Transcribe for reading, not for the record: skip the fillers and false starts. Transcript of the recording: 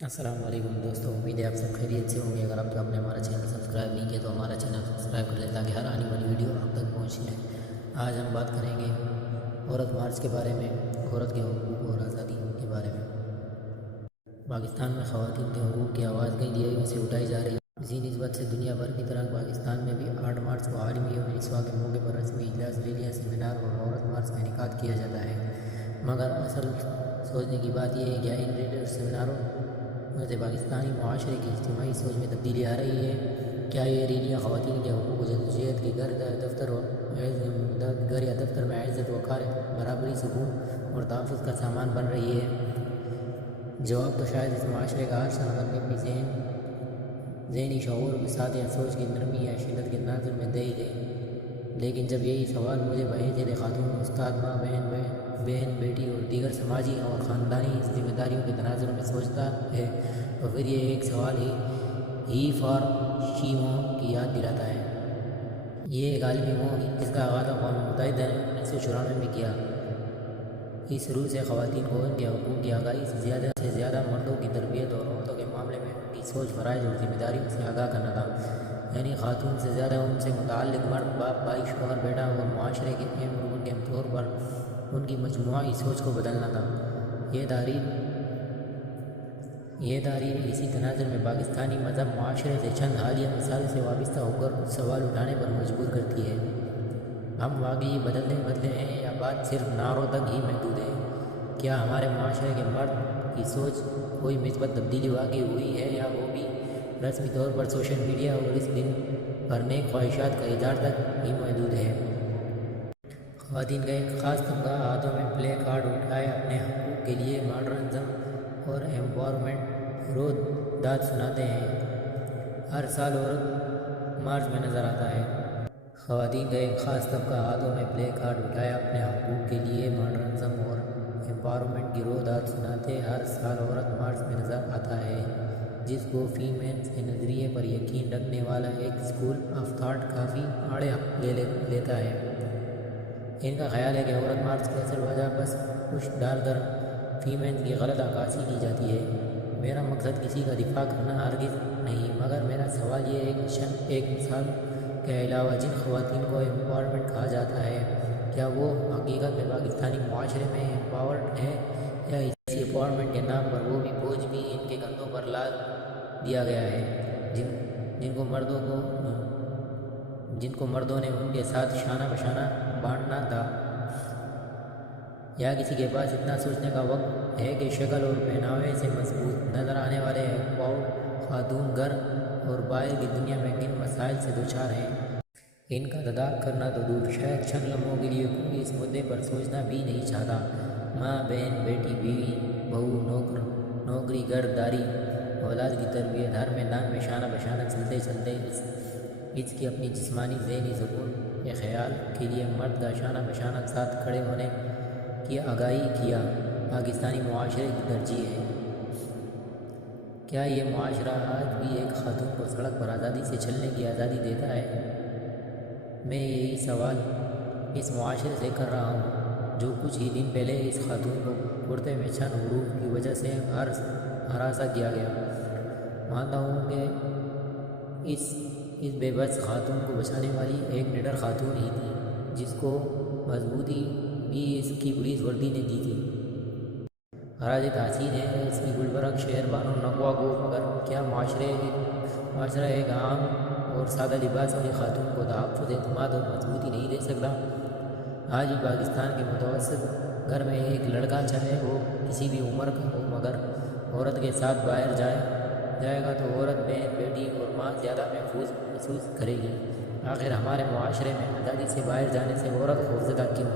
السلام علیکم دوستوں، امید ہے آپ سب خیریت سے ہوں گے۔ اگر اب تک آپ نے ہمارا چینل سبسکرائب نہیں کیا تو ہمارا چینل سبسکرائب کر لیں تاکہ ہر آنے والی ویڈیو آپ تک پہنچ جائے۔ آج ہم بات کریں گے عورت مارچ کے بارے میں، عورت کے حقوق اور آزادی کے بارے میں۔ پاکستان میں خواتین کے حقوق کی آواز کئی دہائیوں سے اٹھائی جا رہی ہے۔ اسی نسبت سے دنیا بھر کی طرح پاکستان میں بھی 8 مارچ کو عالمی یوم نسواں کے موقع پر رسمی اجلاس، ریلیاں، سیمینار اور عورت مارچ کا انعقاد کیا جاتا ہے۔ مگر اصل سوچنے کی بات یہ ہے کہ کیا ان ریلیوں اور سیمیناروں سے پاکستانی معاشرے کی اجتماعی سوچ میں تبدیلی آ رہی ہے؟ کیا یہ ریلیاں خواتین کے حقوق و جدوجہد کی گھر یا دفتر میں عزت، وقار، برابری، سکون اور تحفظ کا سامان بن رہی ہے؟ جواب تو شاید اس معاشرے کا ہر شخص اپنی ذہنی شعور کے ساتھ یا سوچ کی نرمی یا شدت کے تناظر میں دے ہی دے۔ لیکن جب یہی سوال مجھے بحیثیت خاتون، استاد، ماں، بہن، بیٹی اور دیگر سماجی اور خاندانی ذمہ داریوں کے تناظر میں سوچتا ہے تو پھر یہ ایک سوال ہی فار شی ماں کی یاد دلاتا ہے۔ یہ ایک عالمی موضوع ہے جس کا آغاز اقوام متحدہ نے 1994 میں کیا۔ اس روح سے خواتین کو ان کے حقوق کی آگاہی سے زیادہ مردوں کی تربیت اور عورتوں کے معاملے میں ان کی سوچ، فرائض اور ذمہ داریوں سے آگاہ کرنا تھا۔ یعنی خاتون سے زیادہ ان سے متعلق مرد، باپ، بھائی، شوہر، بیٹا اور معاشرے کے اہم رکن کے طور پر ان کی مجموعی سوچ کو بدلنا تھا۔ یہ تحریر اسی تناظر میں پاکستانی مذہب معاشرے سے چند حالیہ مسائل سے وابستہ ہو کر سوال اٹھانے پر مجبور کرتی ہے۔ ہم واقعی بدلے ہیں یا بات صرف نعروں تک ہی محدود ہے؟ کیا ہمارے معاشرے کے مرد کی سوچ کوئی مثبت تبدیلی واقع ہوئی ہے یا وہ بھی رسمی طور پر سوشل میڈیا اور اس دن پر نیک خواہشات کا اظہار تک ہی محدود ہے؟ خواتین کا ایک خاص طبقہ ہاتھوں میں پلے کارڈ اٹھائے اپنے حقوق کے لیے ماڈرنزم اور ایمپاورمنٹ رو داد سناتے ہیں۔ ہر سال عورت مارچ میں نظر آتا ہے۔ خواتین کا ایک خاص طبقہ ہاتھوں میں پلے کارڈ اٹھائے اپنے حقوق کے لیے ماڈرنزم اور ایمپاورمنٹ کی رو داد سناتے ہر سال عورت مارچ میں نظر آتا ہے، جس کو فیمینز کے نظریے پر یقین رکھنے والا ایک اسکول آف تھاٹ کافی آڑے لیتا ہے۔ ان کا خیال ہے کہ عورت مارچ کی اصل وجہ بس پش ڈال کر فیمینز کی غلط عکاسی کی جاتی ہے۔ میرا مقصد کسی کا دفاع کرنا ہرگز نہیں، مگر میرا سوال یہ ہے کہ ایک مثال کے علاوہ جن خواتین کو ایمپاورمنٹ کہا جاتا ہے، کیا وہ حقیقت میں پاکستانی معاشرے میں ایمپاورڈ ہے یا اسی ایمپاورمنٹ کے نام پر وہ بھی بوجھ بھی ان کے کندھوں پر لاد دیا گیا ہے جن کو مردوں نے ان کے ساتھ شانہ بشانہ بانٹنا تھا؟ یا کسی کے پاس اتنا سوچنے کا وقت ہے کہ شکل اور پہناوے سے مضبوط نظر آنے والے ایمپاورڈ خاتون گھر اور باہر کی دنیا میں کن مسائل سے دوچار ہیں؟ ان کا تدارک کرنا تو دور، شاید چند لمحوں کے لیے کوئی اس مدعے پر سوچنا بھی نہیں چاہتا۔ ماں، بہن، بیٹی، بیوی، بہو، نوکری، گھر داری، اولاد کی تربیت، ہر میدان میں شانہ بشانہ چلتے اس کی اپنی جسمانی ذہنی سکون کے خیال کے لیے مرد کا شانہ بشانہ ساتھ کھڑے ہونے کی آگاہی کیا پاکستانی معاشرے کی ترجیح ہے۔ کیا یہ معاشرہ آج بھی ایک خاتون کو سڑک پر آزادی سے چلنے کی آزادی دیتا ہے؟ میں یہی سوال اس معاشرے سے کر رہا ہوں جو کچھ ہی دن پہلے اس خاتون کو کرتے میں چند حروف کی وجہ سے ہراساں کیا گیا۔ مانتا ہوں کہ اس بے بس خاتون کو بچانے والی ایک نڈر خاتون ہی تھی جس کو مضبوطی بھی اس کی پولیس وردی نے دی تھی۔ خراج تحسین ہے اس کی گلبرگ شہر بانو نقوہ کو، مگر کیا معاشرہ ایک عام اور سادہ لباس والی خاتون کو تحفظ، اعتماد اور مضبوطی نہیں دے سکتا؟ آج بھی پاکستان کے متوسط گھر میں ایک لڑکا، چاہے وہ کسی بھی عمر کا ہو، مگر عورت کے ساتھ باہر جائے گا تو عورت، بہن، بیٹی اور ماں زیادہ محفوظ محسوس کرے گی۔ آخر ہمارے معاشرے میں آزادی سے باہر جانے سے عورت خوفزدہ کیوں؟